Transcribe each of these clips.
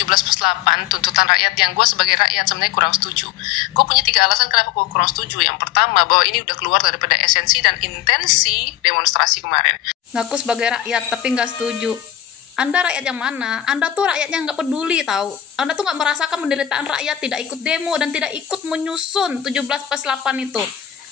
17+8 tuntutan rakyat yang gue sebagai rakyat sebenarnya kurang setuju. Gue punya 3 alasan kenapa gue kurang setuju. Yang pertama, bahwa ini udah keluar daripada esensi dan intensi demonstrasi kemarin. Ngaku sebagai rakyat tapi nggak setuju. Anda rakyat yang mana? Anda tuh rakyat yang nggak peduli tahu. Anda tuh nggak merasakan penderitaan rakyat, tidak ikut demo dan tidak ikut menyusun 17+8 itu.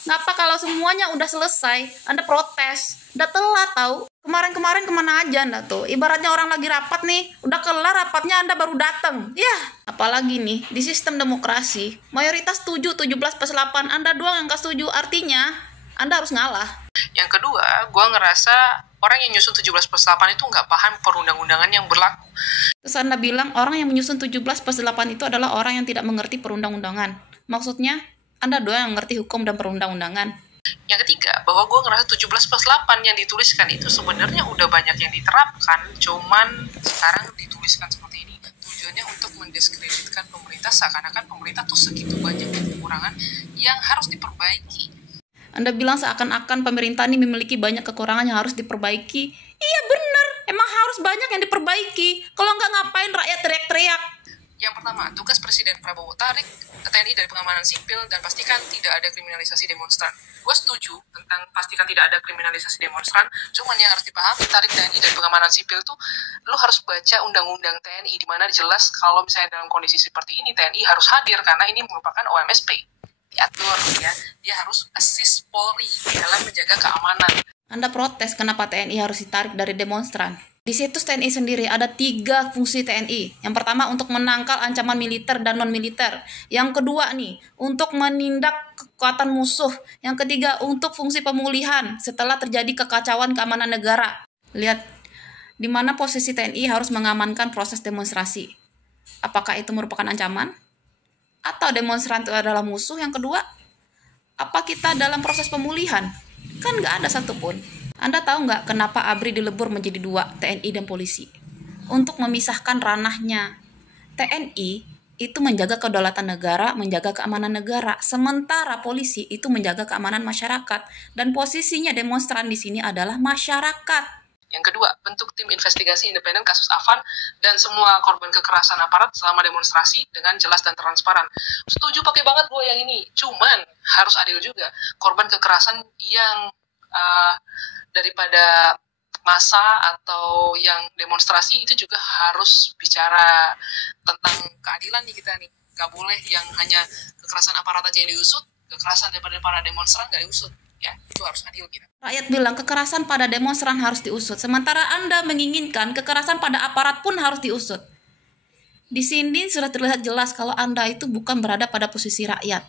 Ngapa kalau semuanya udah selesai, Anda protes? Udah telat tahu. Kemarin-kemarin kemana aja Anda tuh? Ibaratnya orang lagi rapat nih, udah kelar rapatnya Anda baru datang. Ya, apalagi nih, di sistem demokrasi, mayoritas setuju 17+8, Anda doang yang nggak setuju. Artinya, Anda harus ngalah. Yang kedua, gue ngerasa orang yang nyusun 17+8 itu nggak paham perundang-undangan yang berlaku. Terus Anda bilang orang yang menyusun 17+8 itu adalah orang yang tidak mengerti perundang-undangan. Maksudnya, Anda doang yang ngerti hukum dan perundang-undangan. Yang ketiga, bahwa gue ngerasa 17+8 yang dituliskan itu sebenarnya udah banyak yang diterapkan, cuman sekarang dituliskan seperti ini. Tujuannya untuk mendiskreditkan pemerintah, seakan-akan pemerintah tuh segitu banyak kekurangan yang harus diperbaiki. Anda bilang seakan-akan pemerintah ini memiliki banyak kekurangan yang harus diperbaiki. Iya benar, emang harus banyak yang diperbaiki. Kalau nggak ngapain rakyat teriak-teriak. Yang pertama, tugas Presiden Prabowo tarik TNI dari pengamanan sipil dan pastikan tidak ada kriminalisasi demonstran. Gue setuju tentang pastikan tidak ada kriminalisasi demonstran, cuman yang harus dipahami tarik TNI dari pengamanan sipil tuh, lo harus baca undang-undang TNI di mana jelas kalau misalnya dalam kondisi seperti ini TNI harus hadir karena ini merupakan OMSP. Diatur ya, dia harus assist Polri dalam menjaga keamanan. Anda protes kenapa TNI harus ditarik dari demonstran. Di situs TNI sendiri ada 3 fungsi TNI. Yang pertama untuk menangkal ancaman militer dan non-militer. Yang kedua nih, untuk menindak kekuatan musuh. Yang ketiga untuk fungsi pemulihan setelah terjadi kekacauan keamanan negara. Lihat, di mana posisi TNI harus mengamankan proses demonstrasi. Apakah itu merupakan ancaman? Atau demonstran itu adalah musuh? Yang kedua, apa kita dalam proses pemulihan? Kan nggak ada satupun. Anda tahu nggak kenapa ABRI dilebur menjadi 2, TNI dan polisi? Untuk memisahkan ranahnya. TNI itu menjaga kedaulatan negara, menjaga keamanan negara. Sementara polisi itu menjaga keamanan masyarakat. Dan posisinya demonstran di sini adalah masyarakat. Yang kedua, bentuk tim investigasi independen kasus Afan dan semua korban kekerasan aparat selama demonstrasi dengan jelas dan transparan. Setuju pakai banget gue yang ini. Cuman harus adil juga. Korban kekerasan yang daripada massa atau yang demonstrasi itu juga harus bicara tentang keadilan nih kita nih. Gak boleh yang hanya kekerasan aparat aja yang diusut, kekerasan daripada para demonstran gak diusut. Ya, itu harus adil gitu. Rakyat bilang kekerasan pada demonstran harus diusut, sementara Anda menginginkan kekerasan pada aparat pun harus diusut. Di sini sudah terlihat jelas kalau Anda itu bukan berada pada posisi rakyat.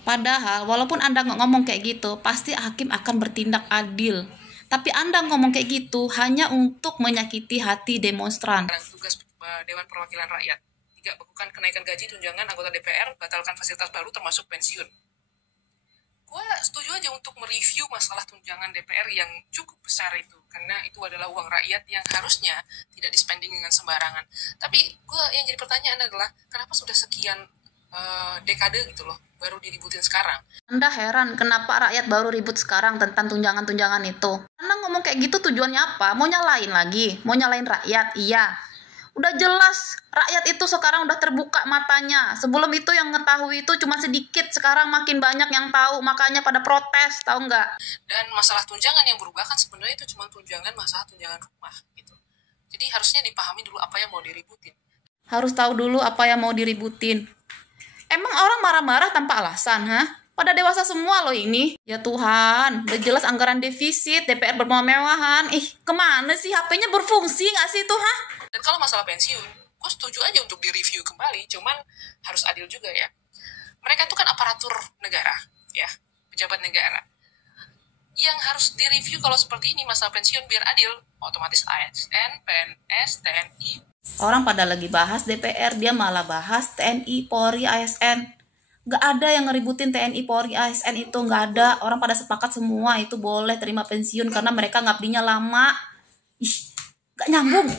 Padahal, walaupun Anda nggak ngomong kayak gitu, pasti hakim akan bertindak adil. Tapi Anda ngomong kayak gitu hanya untuk menyakiti hati demonstran. Tugas Dewan Perwakilan Rakyat. 3. Bekukan kenaikan gaji tunjangan anggota DPR, batalkan fasilitas baru termasuk pensiun. Gue setuju aja untuk mereview masalah tunjangan DPR yang cukup besar itu. Karena itu adalah uang rakyat yang harusnya tidak dispending dengan sembarangan. Tapi gue yang jadi pertanyaan adalah, kenapa sudah sekian dekade gitu loh, baru diributin sekarang. Anda heran kenapa rakyat baru ribut sekarang tentang tunjangan-tunjangan itu. Anda ngomong kayak gitu tujuannya apa? Mau nyalain lagi? Mau nyalain rakyat? Iya. Udah jelas, rakyat itu sekarang udah terbuka matanya. Sebelum itu yang ngetahui itu cuma sedikit, sekarang makin banyak yang tahu, makanya pada protes, tahu nggak? Dan masalah tunjangan yang berubah kan sebenarnya itu cuma tunjangan masalah tunjangan rumah gitu. Jadi harusnya dipahami dulu apa yang mau diributin. Harus tahu dulu apa yang mau diributin. Emang orang marah-marah tanpa alasan, ha? Pada dewasa semua loh ini. Ya Tuhan, udah jelas anggaran defisit, DPR bermewah-mewahan. Kemana sih? HP-nya berfungsi nggak sih itu, ha? Dan kalau masalah pensiun, gue setuju aja untuk direview kembali, cuman harus adil juga ya. Mereka itu kan aparatur negara, ya, pejabat negara. Yang harus direview kalau seperti ini masalah pensiun biar adil, otomatis ASN, PNS, TNI. Orang pada lagi bahas DPR, dia malah bahas TNI, Polri, ASN. Gak ada yang ngeributin TNI, Polri, ASN itu, gak ada. Orang pada sepakat semua itu boleh terima pensiun karena mereka ngabdinya lama. Gak nyambung.